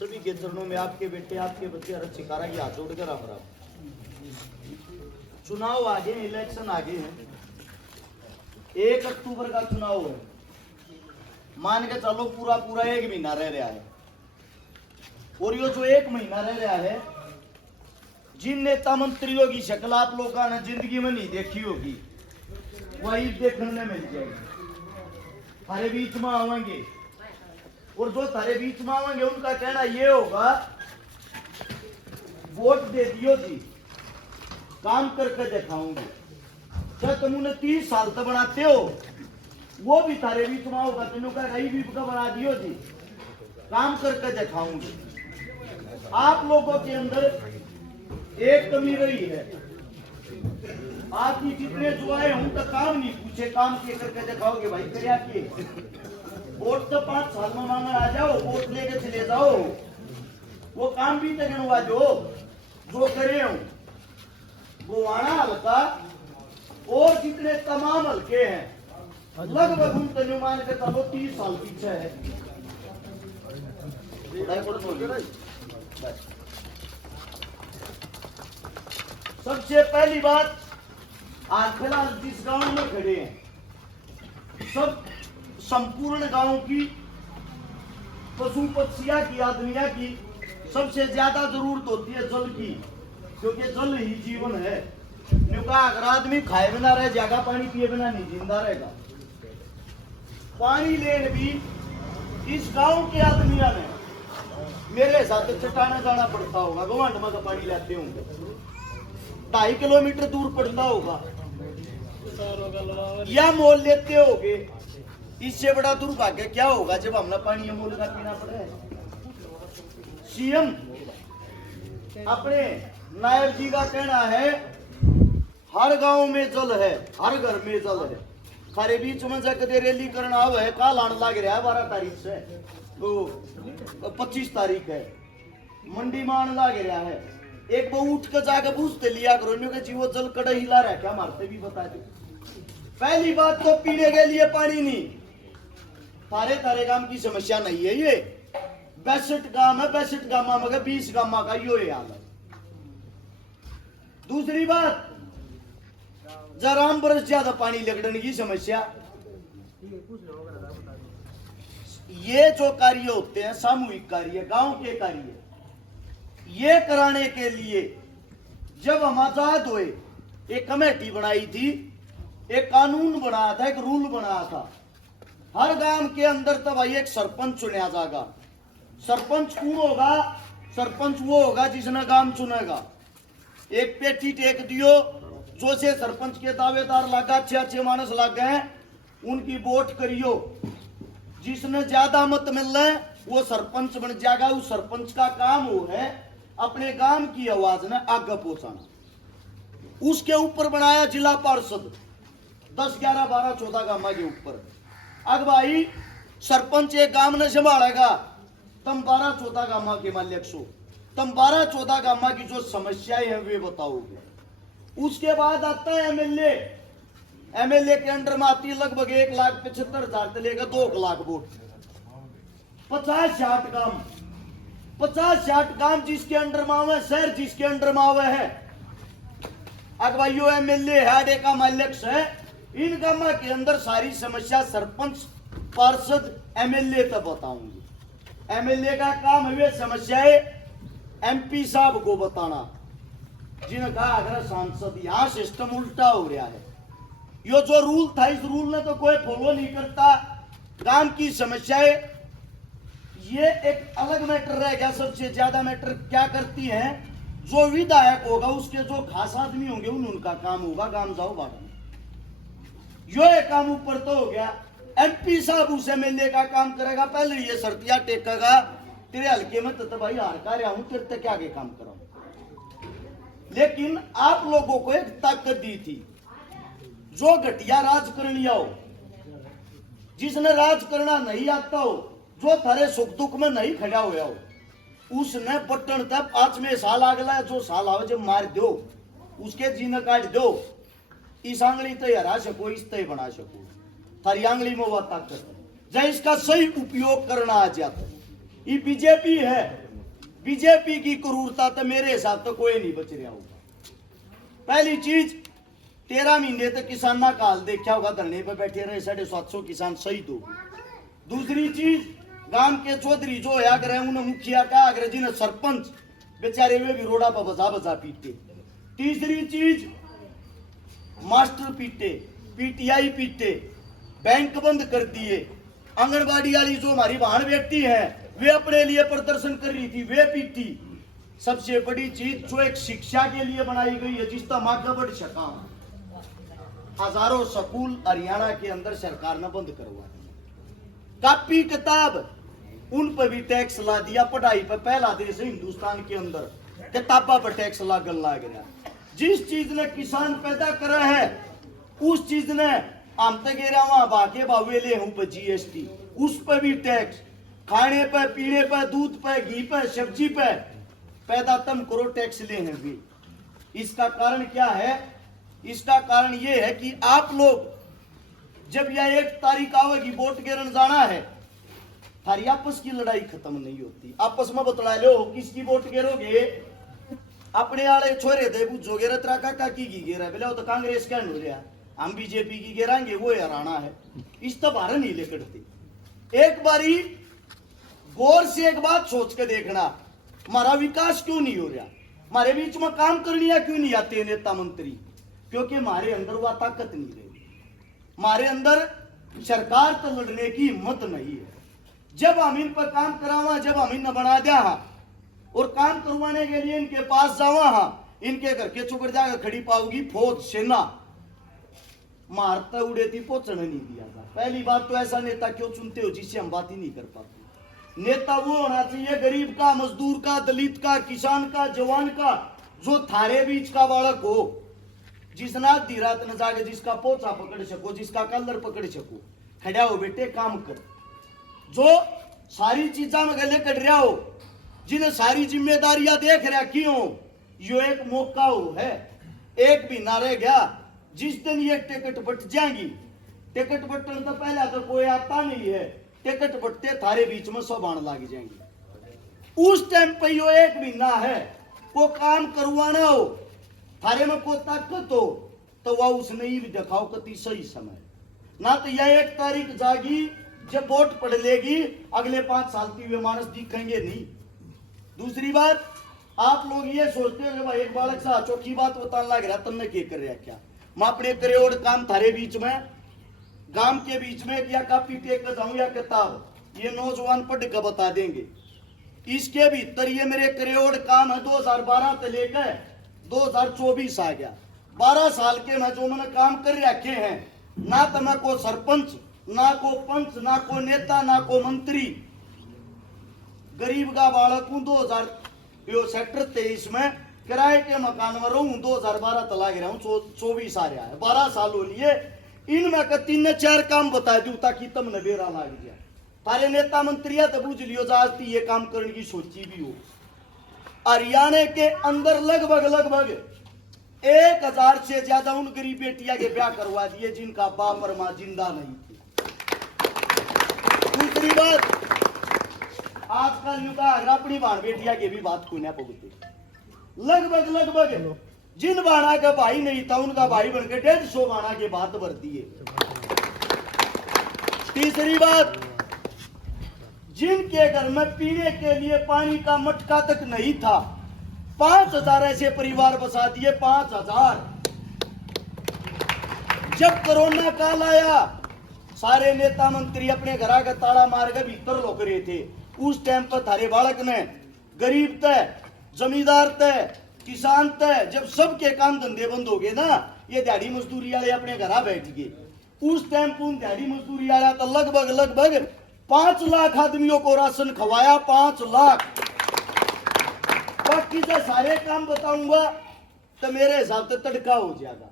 सभी के चरणों में आपके बेटे आपके बच्चे हर छिकारा की हाथ जोड़कर राम राम। चुनाव आगे, इलेक्शन आगे है, 1 अक्टूबर का चुनाव है। मान के चलो पूरा पूरा 1 महीना रह रहा है, और ये जो 1 महीना रह रहा है, जिन नेता मंत्रियों की शक्ल आप लोगों ने जिंदगी में नहीं देखी होगी वही देखने मिल जाएगी। थारे बीच में आवेंगे, और जो थारे बीच में आवेंगे उनका कहना ये होगा वोट दे दियो जी, काम करके दिखाऊंगे। जब तुम उन्हें 30 साल तक बनाते हो वो भी थारे बीच में होगा, तुम भी बना दियो जी, काम करके दिखाऊंगे। आप लोगों के अंदर एक कमी रही है, आपकी कितने जो आए हूं तो काम नहीं पूछे, काम के करके दिखाओगे भाई क्या किए। वोट तो 5 साल में मांगने आ जाओ, वोट लेके चले जाओ, वो काम भी तो गिनवा जो करे हूं गोवाना हल्का और जितने तमाम हल्के हैं लगभग उन तनुमान के तलो 30 साल पीछे है। सबसे पहली बात, आज फिलहाल जिस गांव में खड़े हैं, सब संपूर्ण गांव की पशु पक्षिया की आदमिया की सबसे ज्यादा जरूरत होती है जल की, क्योंकि जल ही जीवन है। क्योंकि अगर आदमी खाए बिना रह जाएगा, पानी पिए बिना नहीं जिंदा रहेगा। पानी लेने भी इस गांव के आदमिया ने मेरे साथ चट्टाने जाना पड़ता होगा, गवांड में का पानी लाते होंगे, 2.5 किलोमीटर दूर पड़ता होगा, या मोल लेते होगे। इससे बड़ा दुर्भाग्य क्या होगा जब हमने पानी अमूल का पीना पड़े। सीएम अपने नायब जी का कहना है हर गांव में जल है, हर घर में जल है। सारे बीच में जाकर रैली करना है, काल आने लग रहा है 12 तारीख से, तो 25 तारीख है, मंडी में आने लग रहा है। एक वो उठ कर जाकर पूछते लिया करो कि जी वो जल कड़ा हिला रहा है क्या, मारते भी बता दो। पहली बात तो पीने के लिए पानी नहीं, तारे गांव की समस्या नहीं है ये, 62 गांव है, 62 गांव में 20 गांव का यो हाल है। दूसरी बात, जराम बरस ज्यादा पानी लगने की समस्या। ये जो कार्य होते हैं सामूहिक कार्य, गांव के कार्य, ये कराने के लिए जब हम आजाद हुए एक कमेटी बनाई थी, एक कानून बनाया था, एक रूल बनाया था। हर गांव के अंदर तब भाई एक सरपंच चुना जाएगा। सरपंच कौन होगा? सरपंच वो होगा जिसने गांव चुनेगा। एक पेटी टेक दियो, जो से सरपंच के दावेदार लगा, अच्छे मानस लग गए, उनकी वोट करियो। जिसने ज्यादा मत मिल रहे वो सरपंच बन जाएगा। उस सरपंच का काम वो है अपने गांव की आवाज ने आगे पहुंचाना। उसके ऊपर बनाया जिला पार्षद, 10, 11, 12, 14 गांव के ऊपर। अब भाई सरपंच एक गांव ने संभालेगा, तुम 12, 14 गांव के मालिक सो, तुम 12, 14 गांव की जो समस्याएं हैं वे बताओगे। उसके बाद आता है एमएलए। एमएलए के अंडर में आती है लगभग 1,75,000 से लेकर 2 लाख वोट। 50-60 गांव, 50-60 गांव जिसके अंडर में आवे, शहर जिसके अंडर में आवे है। अगवाइयो एमएलए है, का मालिक है। इन गांव के अंदर सारी समस्या सरपंच, पार्षद, एमएलए तक बताऊंगी। एमएलए का काम है समस्याएं एमपी साहब को बताना, जिनका अगर सांसद। यहां सिस्टम उल्टा हो रहा है। यो जो रूल था, इस रूल ने तो कोई फॉलो नहीं करता। गांव की समस्याएं ये एक अलग मैटर रह गया। सबसे ज्यादा मैटर क्या करती है, जो विधायक होगा उसके जो खास आदमी होंगे उनका काम होगा गांव जाओ बाड़ा। यो एक काम ऊपर तो हो गया। एमपी साहब उस एमएलए का काम करेगा, पहले ये सर्तिया टेकेगा, तेरे हल्के में तो भाई हार का रहा हूं, तेरे तक आगे काम कराऊं। लेकिन आप लोगों को एक ताकत दी थी, जो घटिया राजकरणी हो, जिसने राज करना नहीं आता हो, जो थारे सुख दुख में नहीं खड़ा हुआ हो, उसने बटन तक 5वें साल अगला जो साल आओ जब मार दो, उसके जीने काट दो। इस आंगली तो हरा सको, इस तय बना सको। थारी आंगली में वो ताकत है, जब इसका सही उपयोग करना आ जाता है। ये बीजेपी है, बीजेपी की क्रूरता तो मेरे हिसाब तो कोई नहीं बच रहा होगा। पहली चीज 13 महीने तक किसाना काल देखा होगा, धरने पर बैठे रहे 750 किसान शहीद हो। दूसरी चीज गांव के चौधरी जो होया करे उन्हें मुखिया का आग्रह जिन्हें सरपंच बेचारे वे भी रोड़ा पर बजा बजा पीटे। तीसरी चीज मास्टर पीटे, पीटीआई पीटे, बैंक बंद कर दिए। आंगनबाड़ी वाली जो हमारी बहन बेटी है वे अपने लिए प्रदर्शन कर रही थी, वे पीटी। सबसे बड़ी चीज जो एक शिक्षा के लिए बनाई गई है जिसका मार्ग बढ़ सका, हजारों स्कूल हरियाणा के अंदर सरकार ने बंद करवा दिया। कॉपी किताब उन पर भी टैक्स ला दिया। पढ़ाई पर पहला देश है हिंदुस्तान के अंदर किताबा पर टैक्स लागन लग गया। जिस चीज ने किसान पैदा करा है उस चीज ने हम तक वहां बाके बावेले हूं पर जीएसटी, उस पर भी टैक्स। खाने पर, पीने पर, दूध पर, घी पर, सब्जी पर पैदा तुम करो, टैक्स ले हैं भी। इसका कारण क्या है? इसका कारण यह है कि आप लोग जब यह 1 तारीख आवेगी वोट गिरन जाना है, थारी आपस की लड़ाई खत्म नहीं होती। आपस में बतला लो किसकी वोट गिरोगे। अपने आले छोरे थे पूछोगे रतरा काका की गेरा बोले तो कांग्रेस क्या हो रहा, हम बीजेपी की गिराएंगे वो हराना है। इस तो बारह नहीं लेकर एक बारी गौर से एक बात सोच के देखना, हमारा विकास क्यों नहीं हो रहा, हमारे बीच में काम करनिया क्यों नहीं आते नेता मंत्री? क्योंकि हमारे अंदर वह ताकत नहीं रही, हमारे अंदर सरकार तो लड़ने की हिम्मत नहीं है। जब हम इन पर काम करावा, जब हम इन बना दिया और काम करवाने के लिए इनके पास जावा, इनके घर के चुपर जाकर खड़ी पाओगी फौज सेना, मारता उड़ेती पहुंचने नहीं दिया था। पहली बात तो ऐसा नेता क्यों चुनते हो जिससे हम बात ही नहीं कर पाते? नेता वो होना चाहिए गरीब का, मजदूर का, दलित का, किसान का, जवान का, जो थारे बीच का बालक हो, जिसना धीरात न जागे, जिसका पोछा पकड़ सको, जिसका कलर पकड़ सको। खड़ा हो बेटे काम कर, जो सारी चीजा में गले कट रहा हो, जिन्हें सारी जिम्मेदारियां देख रहा क्यों, यो एक मौका हो है। एक भी ना रह गया, जिस दिन ये टिकट बट जाएंगी, टिकट बटन तो पहले तो कोई आता नहीं है, टिकट बटते थारे बीच में सब आने लग जाएंगे। उस टाइम पे यो एक महीना है, को काम करवाना हो, थारे में को ताकत हो, तो वह उसने ही भी दिखाओ कति सही समय ना। तो यह 1 तारीख जागी जब वोट पड़ लेगी, अगले 5 साल की वे मानस दिखेंगे नहीं। दूसरी बात, आप लोग ये सोचते हो कि भाई एक बालक सा चौकी बात बताने लग रहा, तुमने क्या कर रहा क्या? मैं अपने करोड़ काम थारे बीच में, गांव के बीच में, या कॉपी टेक कर जाऊं या किताब, ये नौजवान पढ़ कर बता देंगे। इसके भीतर ये मेरे करोड़ काम है 2012 से लेकर 2024 आ गया। 12 साल के मैं जो मैंने काम कर रखे हैं, ना तो मैं को सरपंच, ना को पंच, ना को नेता, ना को मंत्री, गरीब का बालक हूं। 2000 सेक्टर 23 में किराए के मकान में रहूं, 2012 तक लाग रहा हूं, 24 आ रहा है, 12 साल हो लिए। इनमें का 3 ने 4 काम बता दूं ताकि तुमने बेरा लाग जाए। तारे नेता मंत्रिया तो बुझ लियो जाती ये काम करने की सोची भी हो। हरियाणा के अंदर लगभग 1000 से ज्यादा उन गरीब बेटिया के ब्याह करवा दिए जिनका बाप और मां जिंदा नहीं थे। दूसरी बात, आजकल युवा अपनी बाण बेटिया की भी बात कोई ना पहुंचती। लगभग जिन बाणा का भाई नहीं था उनका भाई बनकर 150 बाणा के बात भर दिए। तीसरी बात, जिनके घर में पीने के लिए पानी का मटका तक नहीं था, 5000 ऐसे परिवार बसा दिए। 5000। जब कोरोना काल आया, सारे नेता मंत्री अपने घर का ताला मार के भीतर लुक रहे थे। उस टाइम पर थारे बालक ने गरीब तय, जमींदार तय, किसान तय, जब सबके काम धंधे बंद हो गए ना, ये दिहाड़ी मजदूरी वाले अपने घर बैठ गए। उस टाइम पर दिहाड़ी मजदूरी आया तो लगभग 5 लाख आदमियों को राशन खवाया। 5 लाख। बाकी से सारे काम बताऊंगा तो मेरे हिसाब से तड़का हो जाएगा।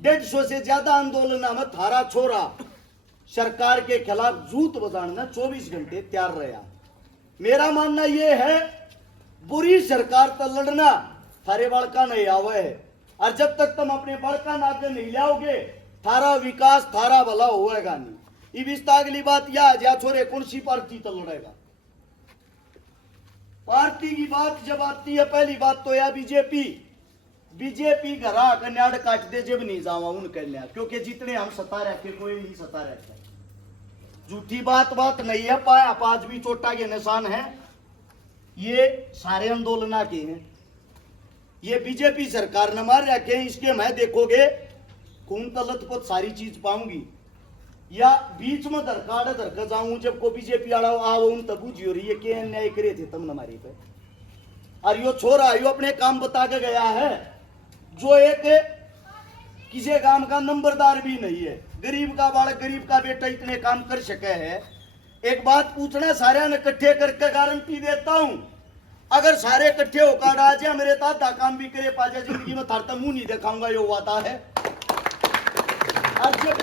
150 से ज्यादा आंदोलन में थारा छोरा सरकार के खिलाफ जूत बजाना 24 घंटे तैयार रहा। मेरा मानना यह है, बुरी सरकार तो लड़ना थारे बड़का नहीं आवे है, और जब तक तुम अपने बड़का नाके नहीं लाओगे, थारा विकास, थारा भला होएगा नहीं। इस अगली बात यह छोरे कौन सी पार्टी तो लड़ेगा? पार्टी शांति की बात जब आती है, पहली बात तो यह बीजेपी घरा कन्याड़ काट दे जब नहीं जावा उन कन्या, क्योंकि जितने हम सता रखे कोई नहीं सता रहता। झूठी बात नहीं है, पाया पांच भी चोटा के निशान है, ये सारे आंदोलना के हैं। ये बीजेपी सरकार ने मार रखे हैं, इसके मैं देखोगे खून तलत पर सारी चीज पाऊंगी, या बीच में धरका जाऊं जब को बीजेपी आड़ा आओ उन तबू जी हो रही है कि अन्याय करे थे तुम हमारे पे। और यो छोरा यो अपने काम बता के गया है, जो एक किसी काम का नंबरदार भी नहीं है, गरीब का बालक गरीब का बेटा इतने काम कर सके है। एक बात पूछना, सारे ने इकट्ठे करके गारंटी देता हूं, अगर सारे इकट्ठे होकर आ जाए मेरे ताता काम भी करे पा जाए जिंदगी में थारता मुंह नहीं दिखाऊंगा, यो वादा है। और जब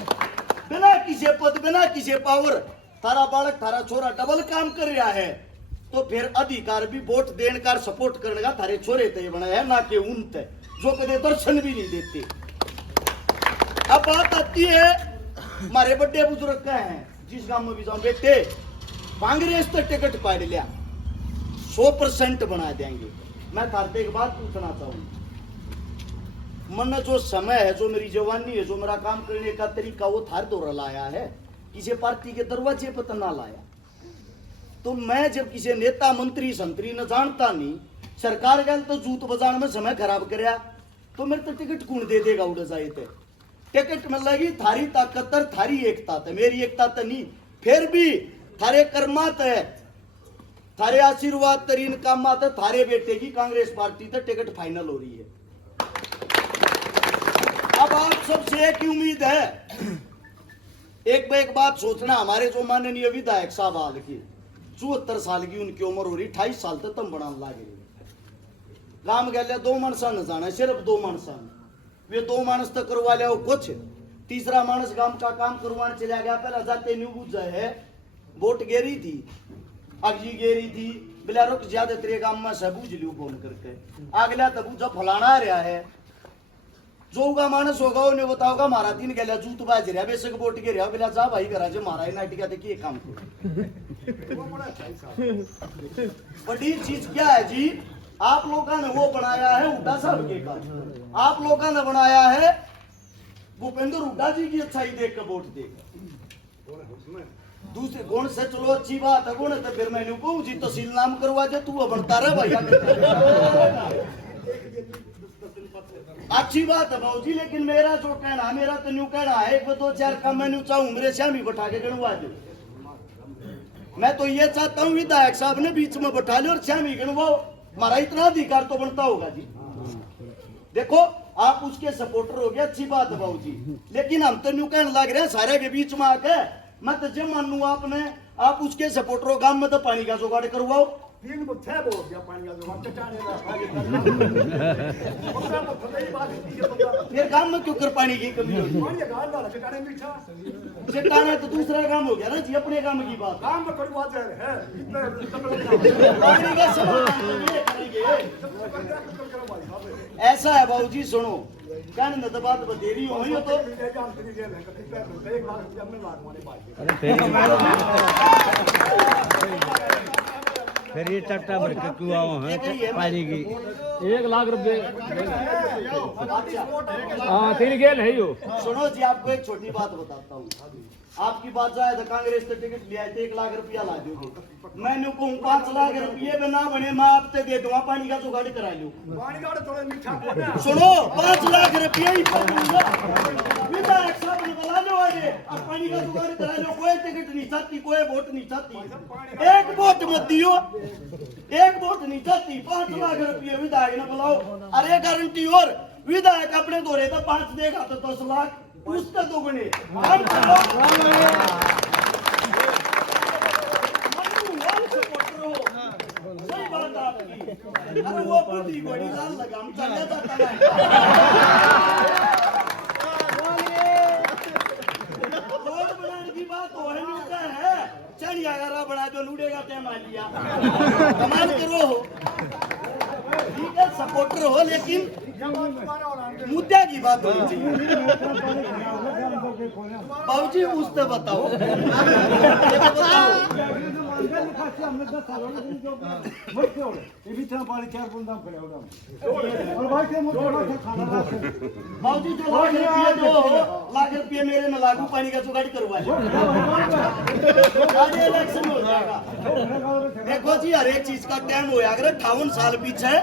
बिना किसी पद बिना किसी पावर थारा बालक थारा छोरा डबल काम कर रहा है, तो फिर अधिकार भी वोट देने का सपोर्ट करने का थारे छोरे तय बना है, ना कि उन तय जो कदे दर्शन भी नहीं देते। अब बात आती है हमारे बड़े बुजुर्ग का है, जिस गांव में भी जाओ बेटे कांग्रेस तो टिकट पाड़ लिया 100% बना देंगे। मैं थारते एक बात पूछना चाहूंगा, मन जो समय है, जो मेरी जवानी है, जो मेरा काम करने का तरीका वो थार दौरा लाया है, किसी पार्टी के दरवाजे पर तो ना लाया। तो मैं जब किसी नेता मंत्री संतरी न जानता नहीं, सरकार गल तो जूत बजाने में समय खराब कराया, तो मेरे तो टिकट कौन दे देगा उड़ जाए थे। टिकट में लगी थारी ताकत थारी एकता है, मेरी एकता तो नहीं, फिर भी थारे कर्मात है, थारे आशीर्वाद तरीन काम है, थारे बेटे की कांग्रेस पार्टी तो टिकट फाइनल हो रही है। अब आप सबसे एक ही उम्मीद है, एक बात सोचना, हमारे जो माननीय विधायक साहब हाल की 74 साल की उनकी उम्र हो रही, 28 साल तक तम बना लागे गांव गया 2 मानसा न जाना, सिर्फ 2 मानसा, वे 2 मानस तक करवा लिया कुछ, तीसरा मानस गांव का काम करवाने चला गया। पहला जाते न्यू बुझा है, वोट गेरी थी, अगली गेरी थी, बिला रुक ज्यादा तेरे गांव में सब बुझ लियो फोन करके, अगला तब जब फलाना आ रहा है, जो का मानस होगा उन्हें बताओगा मारा दिन गया जूत बाज रहा बेशक वोट के रहा, बिला जा भाई करा जो मारा नाटिका देखिए काम को। बड़ी चीज क्या है जी, आप लोगों ने वो बनाया है हुड्डा साहब के काम, आप लोगों ने बनाया है भूपेंद्र हुड्डा जी की अच्छाई देख कर वोट देगा। दूसरे गुण से चलो अच्छी बात है, गुण तो फिर मैंने कहूँ जी तहसील नाम करवा दे, तू बनता रहे भैया। अच्छी बात है भाजी, लेकिन मेरा जो कहना, मेरा तो न्यू कहना है, 1-2-4 काम मैं न्यू चाहूँ मेरे श्यामी बैठा के गणवा दो। मैं तो ये चाहता हूँ विधायक साहब ने बीच में बैठा लो और श्यामी गणवाओ, हमारा इतना अधिकार तो बनता होगा जी। देखो आप उसके सपोर्टर हो गए, अच्छी बात है बाबू जी, लेकिन हम तो न्यू कहने लग रहे हैं सारे के बीच में आके, मैं तो जब मान लू आपने आप उसके सपोर्टर हो, गांव में तो पानी का जुगाड़ करवाओ। तीन बुत्थे बोल दिया पानी का जुगाड़ चटाने फिर गांव में क्यों कर पानी की कमी होगी? चटाने मीठा चटाना तो दूसरा काम हो गया ना जी, अपने काम की बात। काम में कड़वा जहर है, पानी का समाधान ये करेंगे। ऐसा है बाबू जी, सुनो कहने में तो बात बतेरी हो तो फिर ये टट्टा भर के कुआं है पानी की 1 लाख रुपए। हाँ 3 गेल है यो। सुनो जी, आपको एक छोटी बात बताता हूँ, आपकी बात जाए तो कांग्रेस से टिकट लिया है 1 लाख रुपया ला दोगे, मैंने कहूँ 5 लाख रुपये में ना बने मैं आपसे दे दूंगा, पानी का जुगाड़ करा लो। सुनो 5 लाख रुपये ही कर दूंगा, विधायक साहब ने बुला लो आगे, अब पानी का जुगाड़ करा लो। कोई टिकट नहीं चाहती, कोई वोट नहीं चाहती, एक वोट मत दियो, एक वोट नहीं चाहती, 5 लाख रुपये विधायक ने बुलाओ। अरे गारंटी और विधायक अपने दौरे तो 5 देगा तो 10 लाख उसका दोगुने। सही बात आपकी, अरे वो बुद्धि बड़ी लाल लगाम चल जाता है। रोड बनाने की बात हो है, चढ़िया गरा बना जो लूटेगा ते मालिया, कमाल करो ठीक है, सपोर्टर हो, लेकिन मुद्दे की बात होनी चाहिए। बाबूजी उस तो बताओ, हमने 10 साल हो गए जो मरते हो ये भी इतना पानी 4 बूंदा खड़े हो और भाई के मोटे खाना बाबूजी जो लाख रुपये मेरे में लागू पानी का जुगाड़ करवा आज इलेक्शन हो जाएगा। देखो जी हर एक चीज का टाइम होया अगर 58 साल पीछे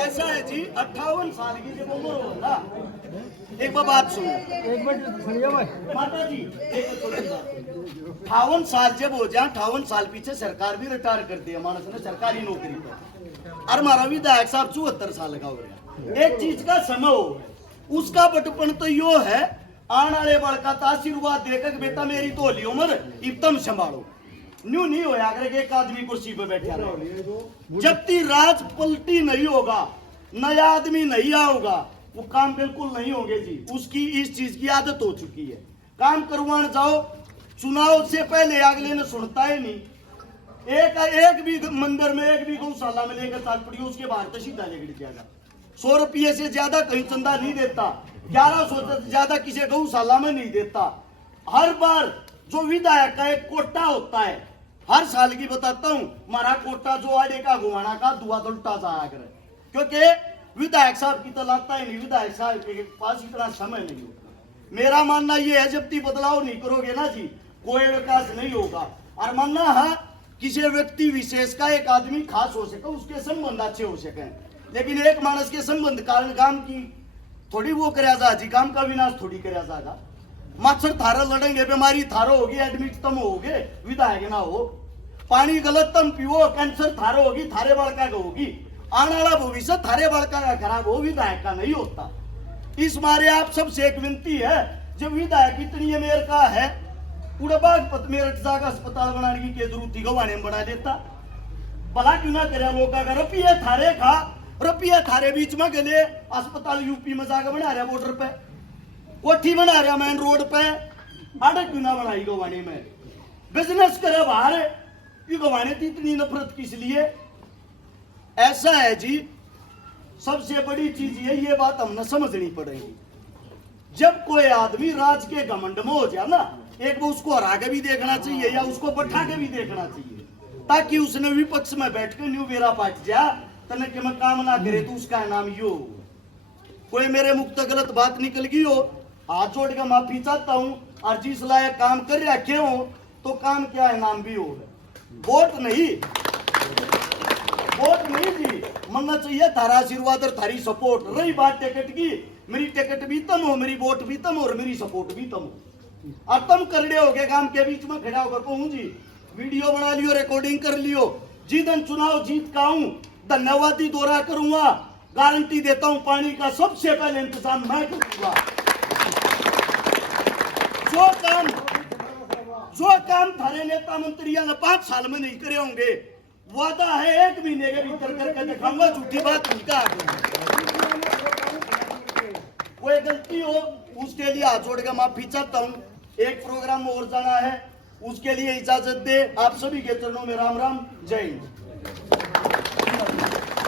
ऐसा है जी 58 साल की जब उम्र हो ना एक बात सुनो एक मिनट सुनिए भाई माता जी एक 58 साल जब हो जाए 58 साल पीछे सरकार भी रिटायर कर दी है मानस ने सरकारी नौकरी पर और हमारा विधायक साहब 74 साल का हो गया। एक चीज का समय हो उसका बटपन तो यो है आने वाले बड़ का आशीर्वाद देकर बेटा मेरी तो होली उम्र इतम संभालो न्यू नहीं होया अगर एक आदमी कुर्सी पे बैठा रहे जब तक राज पलटी नहीं होगा नया आदमी नहीं आऊगा वो काम बिल्कुल नहीं होंगे जी। उसकी इस चीज की आदत हो चुकी है काम करवाने जाओ चुनाव से पहले अगले ने सुनता ही नहीं एक भी मंदिर में एक भी गौशाला में लेकर साल पड़ी उसके बाहर तो सीधा लेकर जाएगा। 100 रुपये से ज्यादा कहीं चंदा नहीं देता 1100 से ज्यादा किसी गौशाला में नहीं देता। हर बार जो विधायक का एक कोटा होता है हर साल की बताता हूँ हमारा कोटा जो आड़े का घुमाना का दुआ तो उल्टा जाया करे क्योंकि विधायक साहब की तो लाता ही नहीं विधायक साहब के पास इतना समय नहीं होता। मेरा मानना ये है जब तक बदलाव नहीं करोगे ना जी कोई विकास नहीं होगा। और मानना है किसी व्यक्ति विशेष का एक आदमी खास हो सके उसके संबंध अच्छे हो सके लेकिन एक मानस के संबंध कारण काम की थोड़ी वो कराया जा जी काम का विनाश थोड़ी कराया जाएगा। मच्छर थारा लड़ेंगे बीमारी थारो होगी एडमिट तम होगे विधायक ना हो पानी गलत तम पियो कैंसर थारो होगी थारे बालका का होगी आने वाला भविष्य थारे बालका का खराब हो विधायक का नहीं होता। इस मारे आप सबसे एक विनती है जब विधायक इतनी मेयर का है उड़बाग मेरठ जाकर अस्पताल बनाने की जरूरत थी गवाने में बना देता भला क्यों ना करे मौका का रुपये थारे बीच में गले अस्पताल यूपी में जाकर बना रहा बॉर्डर पे कोठी बना रहा मेन रोड पे आड़े क्यों ना बनाई गवाने में बिजनेस करे बाहर ये गवाने थी इतनी नफरत किस लिए। ऐसा है जी सबसे बड़ी चीज ये बात हमने समझनी पड़ेगी जब कोई आदमी राज के घमंड में हो जाए ना एक वो उसको हरा के भी देखना चाहिए या उसको बैठा के भी देखना चाहिए ताकि उसने विपक्ष में बैठ कर न्यू बेरा पाट जा तने कि मैं काम ना करे तो उसका नाम यो कोई मेरे मुख तक गलत बात निकल गई हो हाथ जोड़ के माफी चाहता हूँ और जिस लायक काम कर रखे हो तो काम क्या है नाम भी हो वोट नहीं जी मांगना चाहिए थारा आशीर्वाद और थारी सपोर्ट। रही बात टिकट की मेरी टिकट भी तम हो मेरी वोट भी तम और मेरी सपोर्ट भी तम हो और तुम करड़े हो गए काम के बीच में खड़ा होकर कहूँ जी वीडियो बना लियो रिकॉर्डिंग कर लियो जिदन चुनाव जीत का हूँ धन्यवादी दौरा करूंगा गारंटी देता हूँ पानी का सबसे पहले इंतजाम मैं करूंगा। जो काम थारे नेता मंत्रियों ने 5 साल में नहीं करे होंगे वादा है 1 महीने के भीतर करके दिखाऊंगा झूठी बात नहीं कहा कोई गलती हो उसके लिए हाथ जोड़ के माफी चाहता हूँ। एक प्रोग्राम और जाना है उसके लिए इजाजत दे आप सभी के चरणों में राम राम जय हिंद।